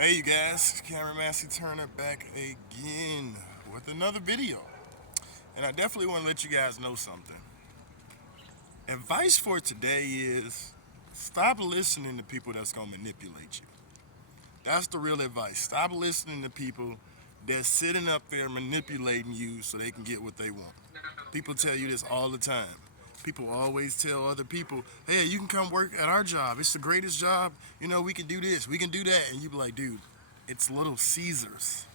Hey you guys, camera Massey-Turner back again with another video. And I definitely want to let you guys know something. Advice for today is stop listening to people that's going to manipulate you. That's the real advice. Stop listening to people that's sitting up there manipulating you so they can get what they want. People tell you this all the time. People always tell other people, hey, you can come work at our job. It's the greatest job. You know, we can do this, we can do that. And you be like, dude, it's Little Caesars.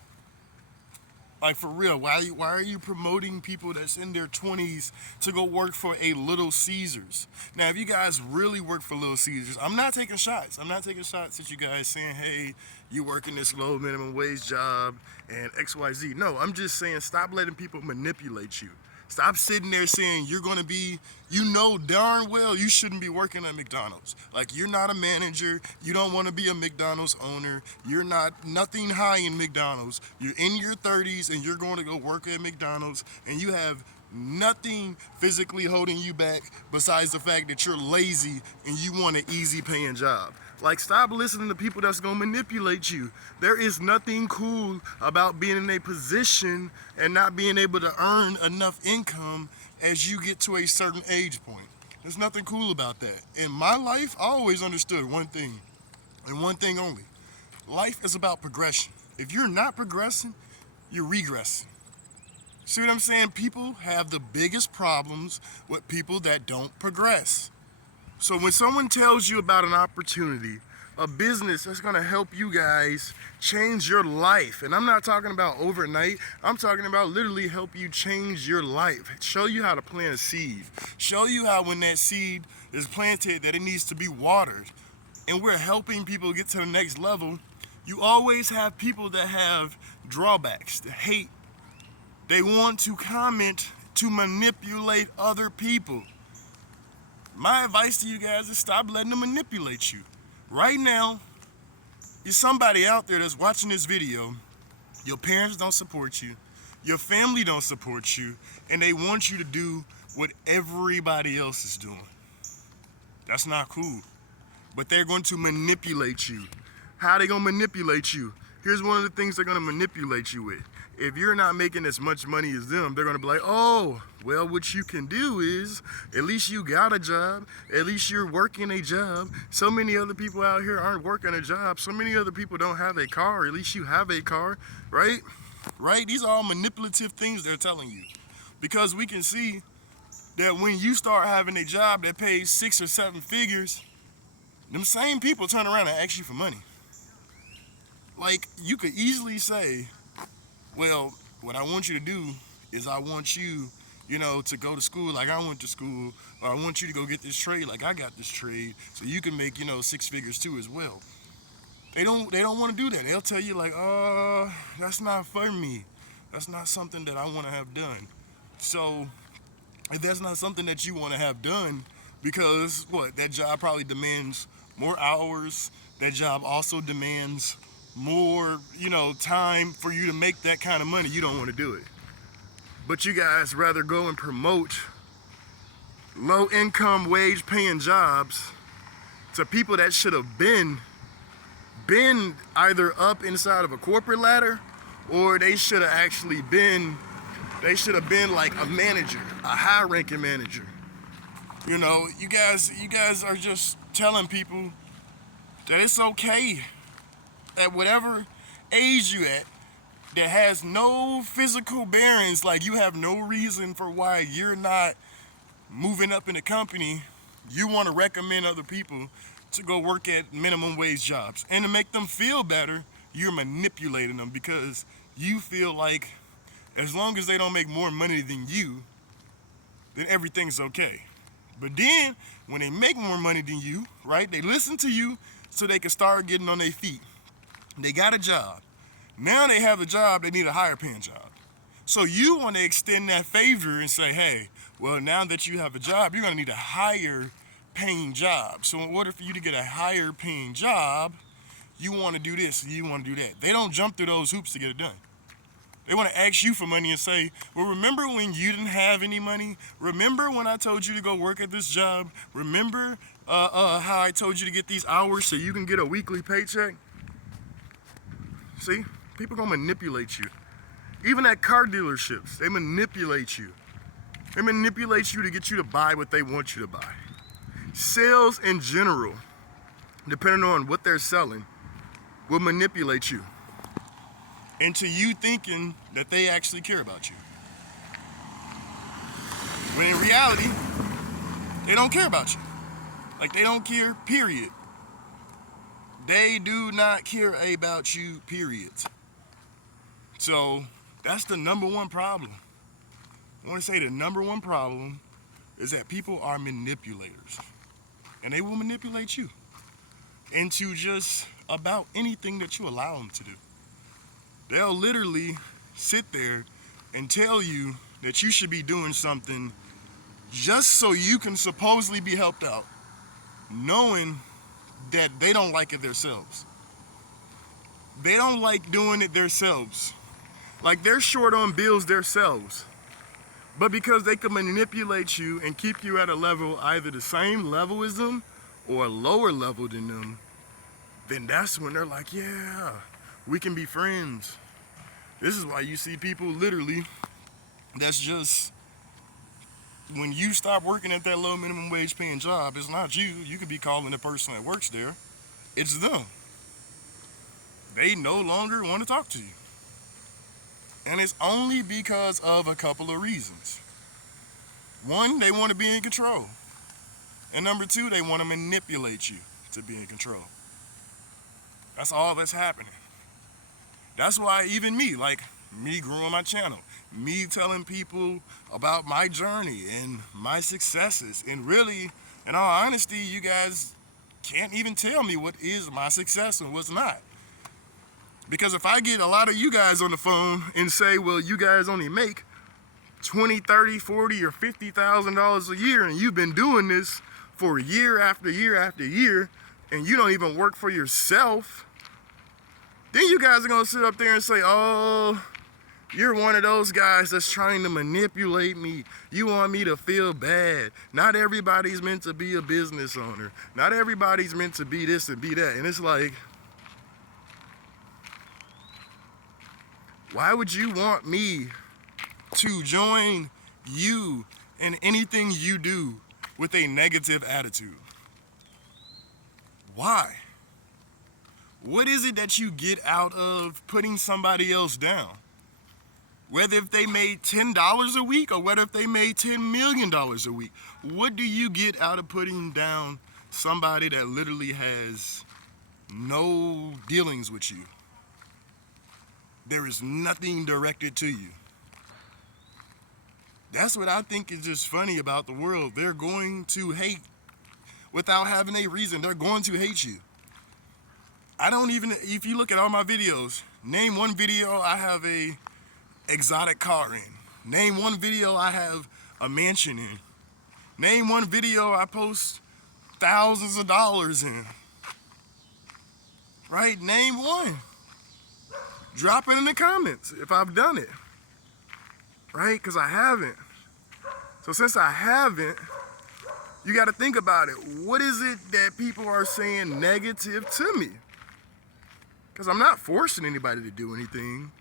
Like, for real, why are you promoting people that's in their 20s to go work for a Little Caesars? Now, if you guys really work for Little Caesars, I'm not taking shots. I'm not taking shots at you guys saying, hey, you working this low minimum wage job and XYZ. No, I'm just saying stop letting people manipulate you. Stop sitting there saying you're going to be, you know darn well you shouldn't be working at McDonald's. Like, you're not a manager. You don't want to be a McDonald's owner. You're not nothing high in McDonald's. You're in your 30s and you're going to go work at McDonald's and you have nothing physically holding you back besides the fact that you're lazy and you want an easy paying job. Like, stop listening to people that's gonna manipulate you. There is nothing cool about being in a position and not being able to earn enough income as you get to a certain age point. There's nothing cool about that. In my life, I always understood one thing, and one thing only. Life is about progression. If you're not progressing, you're regressing. See what I'm saying? People have the biggest problems with people that don't progress. So when someone tells you about an opportunity, a business that's gonna help you guys change your life, and I'm not talking about overnight, I'm talking about literally help you change your life, show you how to plant a seed, show you how when that seed is planted that it needs to be watered, and we're helping people get to the next level, you always have people that have drawbacks, that hate. They want to comment to manipulate other people. My advice to you guys is stop letting them manipulate you. Right now, there's somebody out there that's watching this video. Your parents don't support you. Your family don't support you. And they want you to do what everybody else is doing. That's not cool. But they're going to manipulate you. How are they going to manipulate you? Here's one of the things they're going to manipulate you with. If you're not making as much money as them, they're going to be like, oh, well, what you can do is, at least you got a job, at least you're working a job. So many other people out here aren't working a job. So many other people don't have a car, at least you have a car, right? Right? These are all manipulative things they're telling you. Because we can see that when you start having a job that pays 6 or 7 figures, them same people turn around and ask you for money. Like, you could easily say, well, what I want you to do is I want you, to go to school like I went to school, or I want you to go get this trade like I got this trade, so you can make, 6 figures too as well. They don't want to do that. They'll tell you like, that's not for me. That's not something that I want to have done. So if that's not something that you want to have done, because that job probably demands more hours, that job also demands more, time for you to make that kind of money, you don't want to do it. But you guys rather go and promote low income wage paying jobs to people that should have been either up inside of a corporate ladder, or they should have been like a manager, a high ranking manager. You guys are just telling people that it's okay at whatever age you at that has no physical bearings, like you have no reason for why you're not moving up in the company, you want to recommend other people to go work at minimum wage jobs. And to make them feel better, you're manipulating them because you feel like as long as they don't make more money than you, then everything's okay. But then when they make more money than you, right, they listen to you so they can start getting on their feet. They got a job. Now they have a job, they need a higher paying job. So you want to extend that favor and say, hey, well, now that you have a job, you're going to need a higher paying job. So in order for you to get a higher paying job, you want to do this and you want to do that. They don't jump through those hoops to get it done. They want to ask you for money and say, well, remember when you didn't have any money? Remember when I told you to go work at this job? Remember how I told you to get these hours so you can get a weekly paycheck? See, people gonna manipulate you. Even at car dealerships, they manipulate you. They manipulate you to get you to buy what they want you to buy. Sales in general, depending on what they're selling, will manipulate you into you thinking that they actually care about you. When in reality, they don't care about you. Like, they don't care, period. They do not care about you, period. So, that's the number one problem. I want to say the number one problem is that people are manipulators. And they will manipulate you into just about anything that you allow them to do. They'll literally sit there and tell you that you should be doing something just so you can supposedly be helped out, knowing that they don't like it themselves. They don't like doing it themselves. Like, they're short on bills themselves. But because they can manipulate you and keep you at a level, either the same level as them or a lower level than them, then that's when they're like, yeah, we can be friends. This is why you see people literally, that's just, when you stop working at that low minimum wage paying job, it's not you. You could be calling the person that works there. It's them. They no longer want to talk to you. And it's only because of a couple of reasons. One, they want to be in control. And number two, they want to manipulate you to be in control. That's all that's happening. That's why even me, like me growing my channel, me telling people about my journey and my successes, and really, in all honesty, you guys can't even tell me what is my success and what's not. Because if I get a lot of you guys on the phone and say, well, you guys only make $20, $30, $40, or $50,000 a year, and you've been doing this for year after year after year, and you don't even work for yourself, then you guys are gonna sit up there and say, oh, you're one of those guys that's trying to manipulate me. You want me to feel bad. Not everybody's meant to be a business owner. Not everybody's meant to be this and be that. And it's like, why would you want me to join you in anything you do with a negative attitude? Why? What is it that you get out of putting somebody else down? Whether if they made $10 a week or whether if they made $10 million a week, what do you get out of putting down somebody that literally has no dealings with you? There is nothing directed to you. That's what I think is just funny about the world. They're going to hate without having a reason. They're going to hate you. I don't even, if you look at all my videos, name one video I have a exotic car in. Name one video I have a mansion in. Name one video I post thousands of dollars in. Right? Name one. Drop it in the comments if I've done it. Right? Because I haven't. So since I haven't, you got to think about it. What is it that people are saying negative to me? Because I'm not forcing anybody to do anything.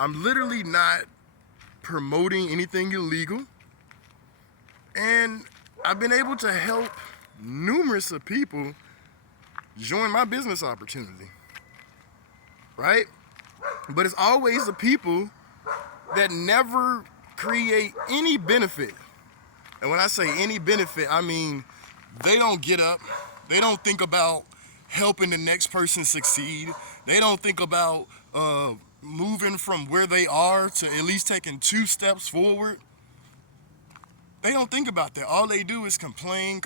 I'm literally not promoting anything illegal. And I've been able to help numerous of people join my business opportunity. Right? But it's always the people that never create any benefit. And when I say any benefit, I mean they don't get up. They don't think about helping the next person succeed. They don't think about moving from where they are to at least taking 2 steps forward. They don't think about that. All they do is complain,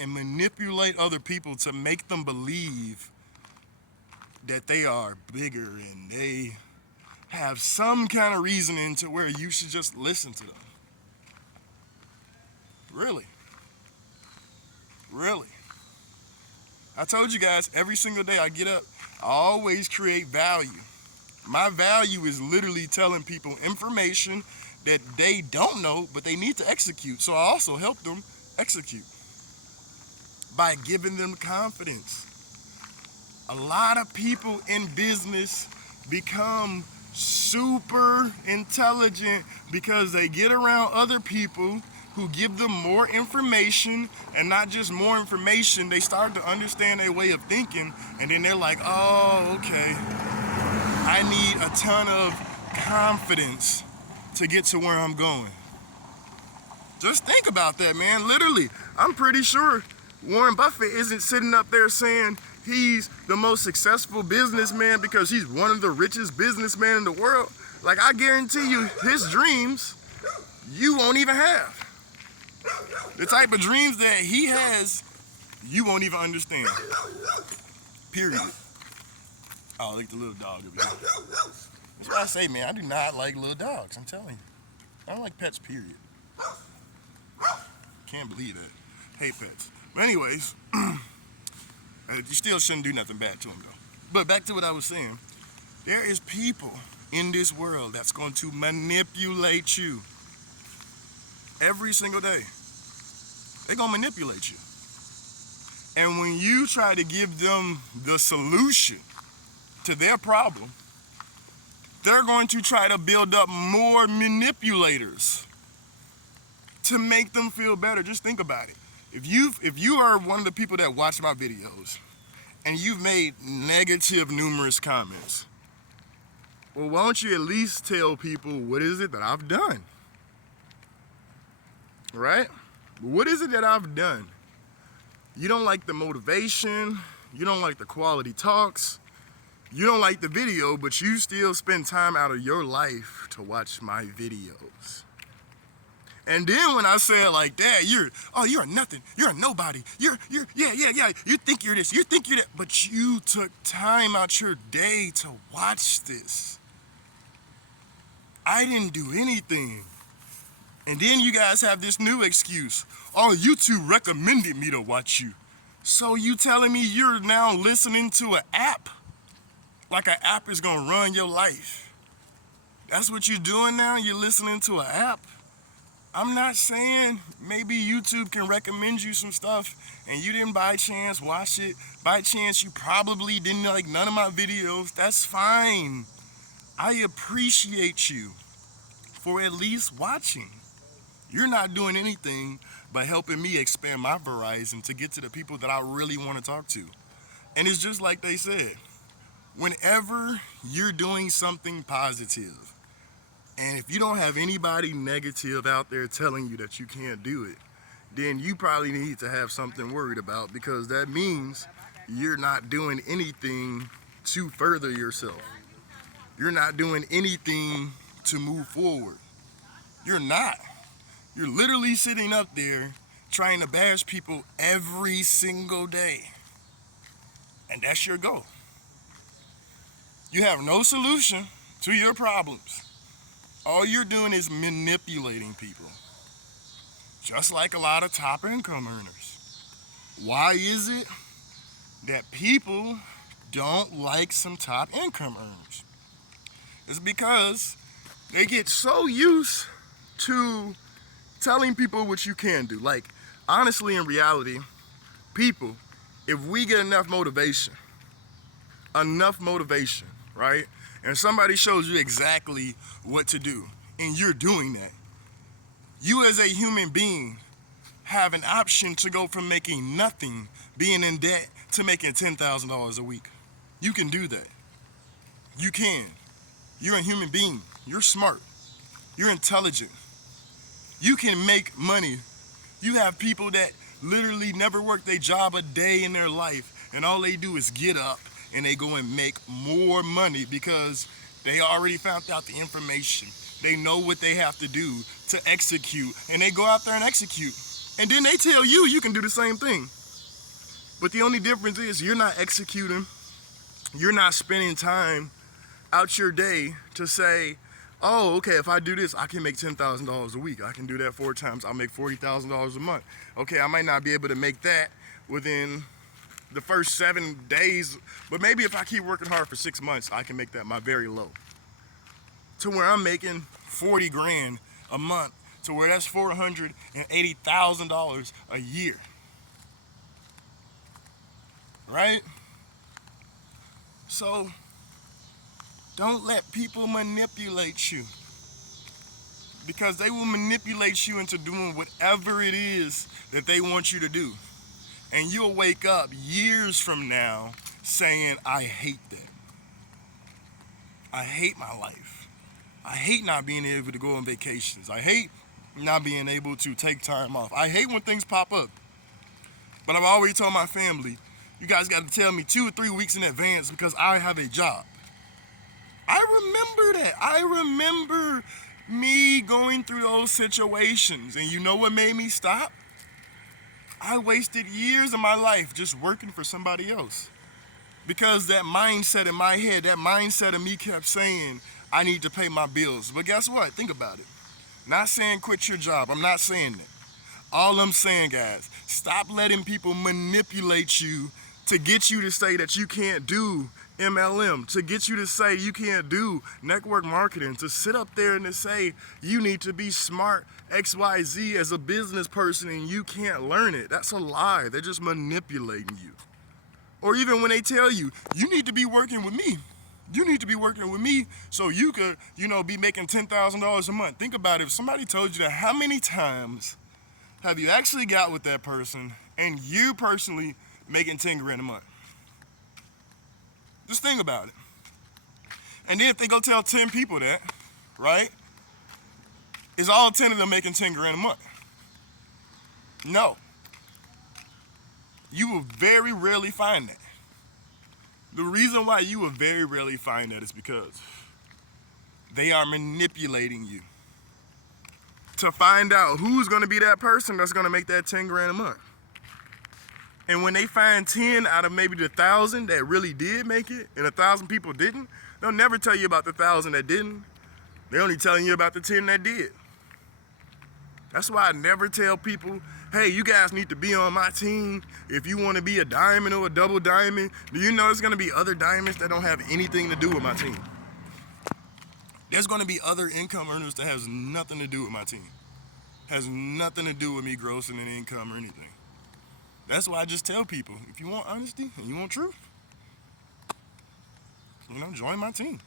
and manipulate other people to make them believe that they are bigger and they have some kind of reasoning to where you should just listen to them. Really. I told you guys, every single day I get up, I always create value. My value is literally telling people information that they don't know, but they need to execute. So I also help them execute by giving them confidence. A lot of people in business become super intelligent because they get around other people who give them more information, and not just more information, they start to understand their way of thinking, and then they're like, oh, okay, I need a ton of confidence to get to where I'm going. Just think about that, man. Literally, I'm pretty sure Warren Buffett isn't sitting up there saying he's the most successful businessman because he's one of the richest businessmen in the world. Like, I guarantee you, his dreams, you won't even have. The type of dreams that he has, you won't even understand. Period. Oh, look at the little dog over here. That's why I say, man, I do not like little dogs. I'm telling you. I don't like pets, period. Can't believe that. Hate pets. But anyways, you still shouldn't do nothing bad to them, though. But back to what I was saying. There is people in this world that's going to manipulate you every single day. They're going to manipulate you. And when you try to give them the solution to their problem, they're going to try to build up more manipulators to make them feel better. Just think about it. If you are one of the people that watch my videos and you've made negative numerous comments, well, why don't you at least tell people what is it that I've done? Right? What is it that I've done? You don't like the motivation, you don't like the quality talks, you don't like the video, but you still spend time out of your life to watch my videos. And then when I say it like that, you're a nothing, you're a nobody, yeah, you think you're this, you think you're that, but you took time out your day to watch this. I didn't do anything. And then you guys have this new excuse. Oh, YouTube recommended me to watch you. So you telling me you're now listening to an app? Like an app is gonna run your life. That's what you're doing now? You're listening to an app? I'm not saying maybe YouTube can recommend you some stuff and you didn't by chance watch it. By chance you probably didn't like none of my videos. That's fine. I appreciate you for at least watching. You're not doing anything but helping me expand my horizon to get to the people that I really want to talk to. And it's just like they said, whenever you're doing something positive, and if you don't have anybody negative out there telling you that you can't do it, then you probably need to have something worried about, because that means you're not doing anything to further yourself. You're not doing anything to move forward. You're not. You're literally sitting up there trying to bash people every single day. And that's your goal. You have no solution to your problems. All you're doing is manipulating people. Just like a lot of top income earners. Why is it that people don't like some top income earners? It's because they get so used to telling people what you can do. Like, honestly, in reality, people, if we get enough motivation, right? And somebody shows you exactly what to do, and you're doing that, you as a human being have an option to go from making nothing, being in debt, to making $10,000 a week. You can do that. You can. You're a human being. You're smart. You're intelligent. You can make money. You have people that literally never work their job a day in their life, and all they do is get up and they go and make more money because they already found out the information. They know what they have to do to execute, and they go out there and execute. And then they tell you you can do the same thing. But the only difference is you're not executing. You're not spending time out your day to say, oh, okay, if I do this, I can make $10,000 a week. I can do that 4 times. I'll make $40,000 a month. Okay, I might not be able to make that within the first 7 days, but maybe if I keep working hard for 6 months, I can make that my very low. To where I'm making 40 grand a month, to where that's $480,000 a year. Right? So, Don't let people manipulate you, because they will manipulate you into doing whatever it is that they want you to do. And you'll wake up years from now saying, I hate that. I hate my life. I hate not being able to go on vacations. I hate not being able to take time off. I hate when things pop up. But I've always told my family, you guys got to tell me 2 or 3 weeks in advance because I have a job. I remember that. I remember me going through those situations. And you know what made me stop? I wasted years of my life just working for somebody else. Because that mindset in my head, that mindset of me kept saying, I need to pay my bills. But guess what? Think about it. Not saying quit your job. I'm not saying that. All I'm saying, guys, stop letting people manipulate you to get you to say that you can't do MLM, to get you to say you can't do network marketing, to sit up there and to say you need to be smart XYZ as a business person and you can't learn it. That's a lie. They're just manipulating you. Or even when they tell you, you need to be working with me. You need to be working with me so you could, be making $10,000 a month. Think about it. If somebody told you that, how many times have you actually got with that person and you personally making 10 grand a month? Just think about it. And then if they go tell 10 people that, right? Is all 10 of them making 10 grand a month? No. You will very rarely find that. The reason why you will very rarely find that is because they are manipulating you to find out who's going to be that person that's going to make that 10 grand a month. And when they find 10 out of maybe the 1,000 that really did make it and 1,000 people didn't, they'll never tell you about the 1,000 that didn't. They're only telling you about the 10 that did. That's why I never tell people, hey, you guys need to be on my team if you want to be a diamond or a double diamond. Do you know there's going to be other diamonds that don't have anything to do with my team? There's going to be other income earners that has nothing to do with my team. Has nothing to do with me grossing an income or anything. That's why I just tell people, if you want honesty and you want truth, join my team.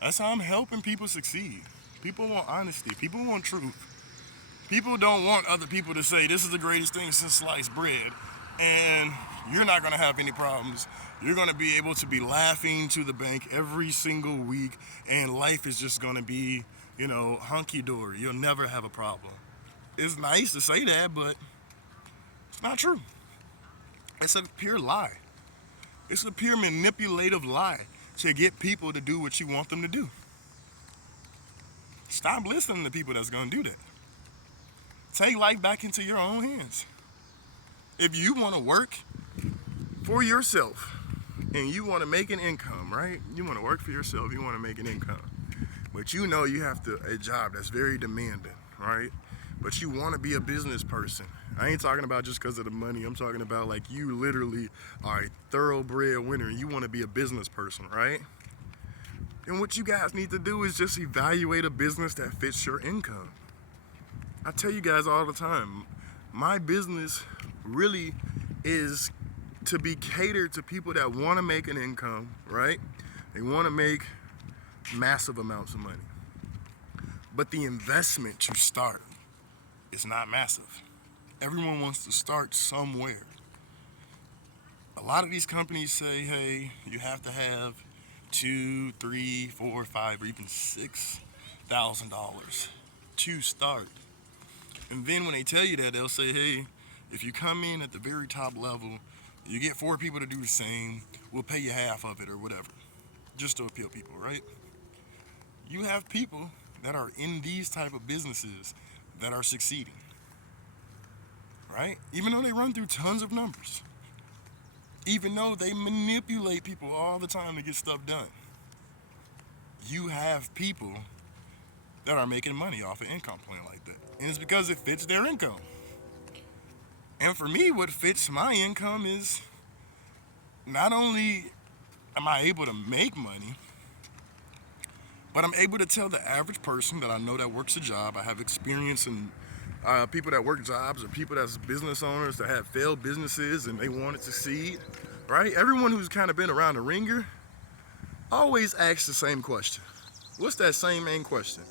That's how I'm helping people succeed. People want honesty. People want truth. People don't want other people to say, this is the greatest thing since sliced bread, and you're not going to have any problems. You're going to be able to be laughing to the bank every single week, and life is just going to be, hunky-dory. You'll never have a problem. It's nice to say that, but it's not true. It's a pure lie. It's a pure manipulative lie to get people to do what you want them to do. Stop listening to people that's going to do that. Take life back into your own hands. If you want to work for yourself and you want to make an income, right? You want to work for yourself, you want to make an income. But you have a job that's very demanding, right? But you want to be a business person. I ain't talking about just because of the money. I'm talking about like you literally are a thoroughbred winner and you want to be a business person, right? And what you guys need to do is just evaluate a business that fits your income. I tell you guys all the time, my business really is to be catered to people that want to make an income, right? They want to make massive amounts of money. But the investment to start is not massive. Everyone wants to start somewhere. A lot of these companies say, hey, you have to have $2, $3, $4, $5, or even $6,000 to start. And then when they tell you that, they'll say, hey, if you come in at the very top level, you get 4 people to do the same, we'll pay you half of it or whatever, just to appeal people, right? You have people that are in these type of businesses that are succeeding, right? Even though they run through tons of numbers, even though they manipulate people all the time to get stuff done, you have people that are making money off an income plan like that. And it's because it fits their income. And for me, what fits my income is not only am I able to make money, but I'm able to tell the average person that I know that works a job, I have experience in people that work jobs or people that's business owners that have failed businesses and they want to succeed, right? Everyone who's kind of been around the ringer, always ask the same question. What's that same main question?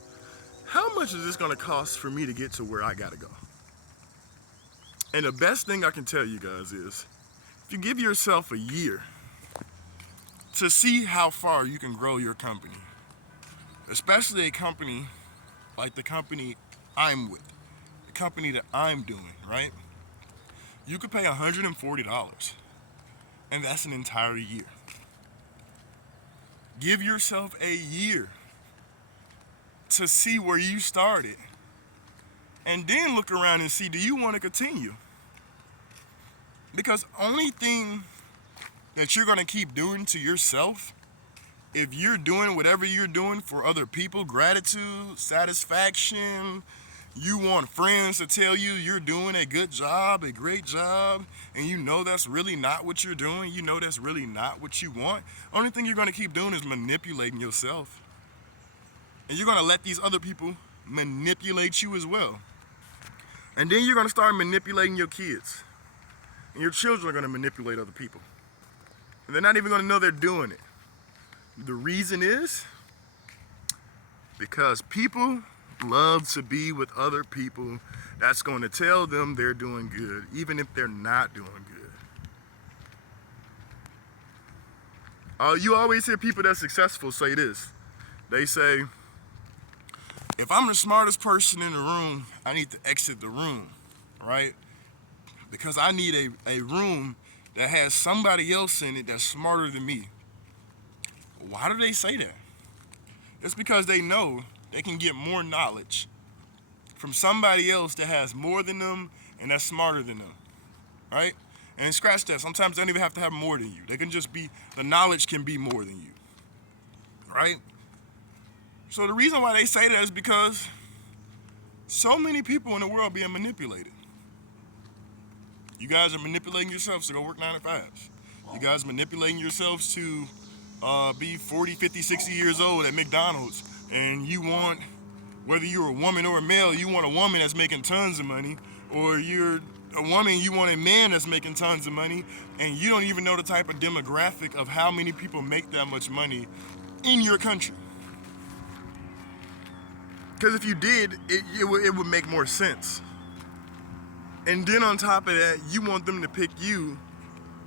How much is this gonna cost for me to get to where I gotta go? And the best thing I can tell you guys is, if you give yourself a year to see how far you can grow your company, especially a company like the company I'm with, the company that I'm doing, right? You could pay $140, and that's an entire year. Give yourself a year to see where you started, and then look around and see, do you want to continue? Because only thing that you're going to keep doing to yourself, if you're doing whatever you're doing for other people, gratitude, satisfaction, you want friends to tell you you're doing a good job, a great job, and you know that's really not what you're doing, you know that's really not what you want, only thing you're going to keep doing is manipulating yourself. And you're going to let these other people manipulate you as well. And then you're going to start manipulating your kids. And your children are going to manipulate other people. And they're not even going to know they're doing it. The reason is because people love to be with other people that's going to tell them they're doing good, even if they're not doing good. You always hear people that's successful say this. They say, if I'm the smartest person in the room, I need to exit the room, right? Because I need a room that has somebody else in it that's smarter than me. Why do they say that? It's because they know they can get more knowledge from somebody else that has more than them and that's smarter than them, right? And scratch that, sometimes they don't even have to have more than you. They can just be, the knowledge can be more than you, right? So the reason why they say that is because so many people in the world being manipulated. You guys are manipulating yourselves to go work 9 to 5s. You guys are manipulating yourselves to be 40, 50, 60 years old at McDonald's, and you want, whether you're a woman or a male, you want a woman that's making tons of money, or you're a woman, you want a man that's making tons of money, and you don't even know the type of demographic of how many people make that much money in your country. Because if you did, it would make more sense. And then on top of that, you want them to pick you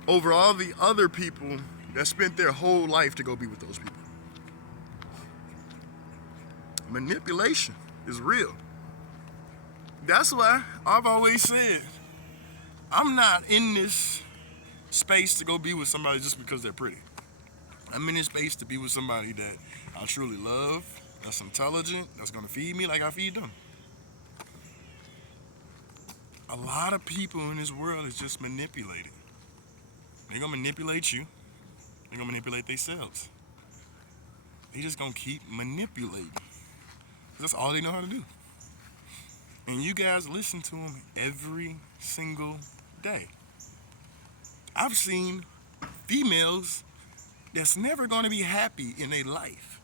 over all the other people that spent their whole life to go be with those people. Manipulation is real. That's why I've always said, I'm not in this space to go be with somebody just because they're pretty. I'm in this space to be with somebody that I truly love, that's intelligent, that's gonna feed me like I feed them. A lot of people in this world is just manipulated. They're gonna manipulate you. They're gonna manipulate themselves. They just gonna keep manipulating. That's all they know how to do. And you guys listen to them every single day. I've seen females that's never gonna be happy in their life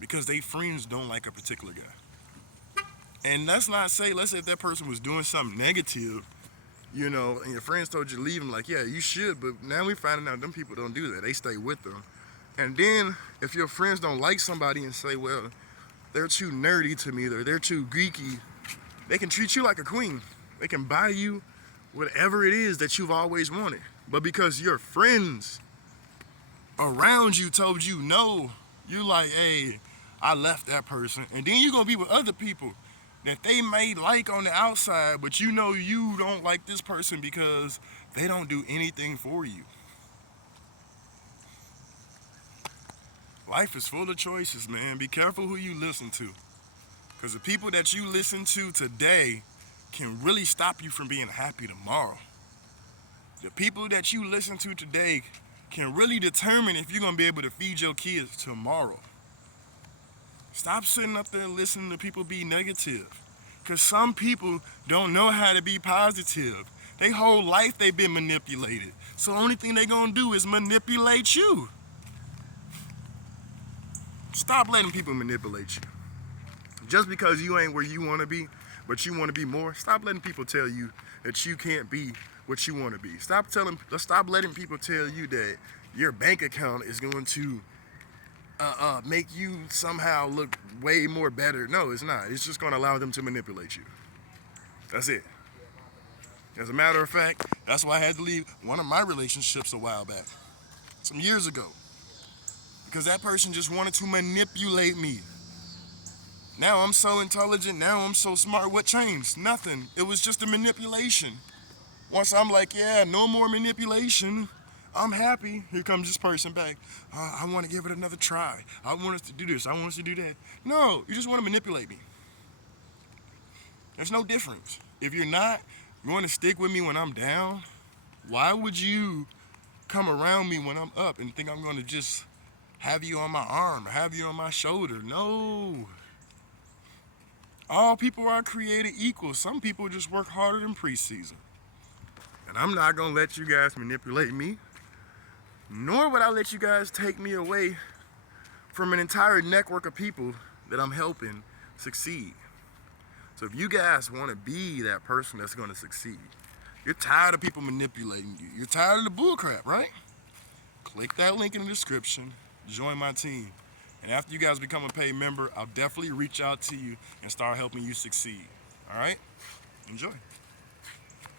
because they friends don't like a particular guy. And let's say if that person was doing something negative, you know, and your friends told you to leave them, like, yeah, you should, but now we're finding out them people don't do that. They stay with them. And then if your friends don't like somebody and say, well, they're too nerdy to me, or they're too geeky, they can treat you like a queen. They can buy you whatever it is that you've always wanted. But because your friends around you told you no, you're like, hey, I left that person. And then you're going to be with other people that they may like on the outside, but you know you don't like this person because they don't do anything for you. Life is full of choices, man. Be careful who you listen to. Because the people that you listen to today can really stop you from being happy tomorrow. The people that you listen to today can really determine if you're going to be able to feed your kids tomorrow. Stop sitting up there and listening to people be negative. Because some people don't know how to be positive. Their whole life they've been manipulated. So the only thing they're going to do is manipulate you. Stop letting people manipulate you. Just because you ain't where you want to be, but you want to be more, stop letting people tell you that you can't be what you want to be. Stop letting people tell you that your bank account is going to make you somehow look way more better. No, it's not. It's just going to allow them to manipulate you. That's it. As a matter of fact, that's why I had to leave one of my relationships a while back, some years ago, because that person just wanted to manipulate me. Now I'm so intelligent, now I'm so smart. What changed? Nothing. It was just a manipulation. Once I'm like, yeah, no more manipulation, I'm happy. Here comes this person back. I want to give it another try. I want us to do this. I want us to do that. No, you just want to manipulate me. There's no difference. If you're not going to stick with me when I'm down, why would you come around me when I'm up and think I'm going to just have you on my arm, have you on my shoulder? No. All people are created equal. Some people just work harder than preseason. And I'm not going to let you guys manipulate me, nor would I let you guys take me away from an entire network of people that I'm helping succeed. So if you guys want to be that person that's going to succeed, you're tired of people manipulating you, you're tired of the bullcrap, right? Click that link in the description, join my team. And after you guys become a paid member, I'll definitely reach out to you and start helping you succeed. All right? Enjoy.